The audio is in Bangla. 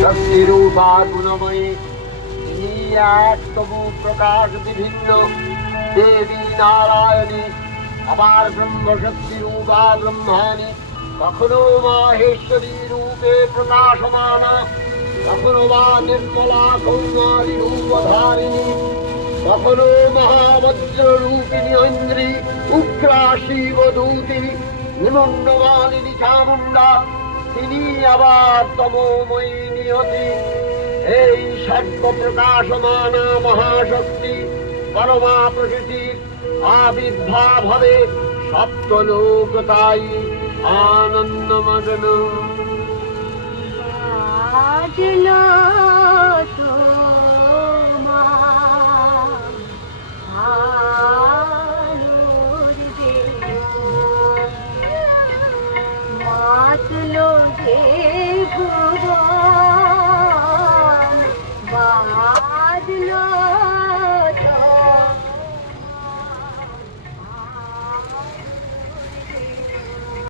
শক্তিরূপা গুণময়ী তিনি এক তবু প্রকাশ বিভিন্ন দেবী নারায়ণী, আবার ব্রহ্মশক্তি রূপা ব্রহ্মাণী, কখনো মাহেশ্বরী রূপে প্রকাশমানা, কখনো বা নির্মলা কৌমারী রূপধারিণী, কখনো মহাবজ্র রূপিণী ঐন্দ্রী, উগ্রা শিবদূতি নিমন্নমালিনী চামুণ্ডা, তিনি আবার তমোময়ী নিয়তি। এই সর্ব প্রকাশমানা মহাশক্তি পরমা প্রকৃতির আবির্ভাব হবে সপ্তলোক তাই আনন্দমগ্ন। বাজলো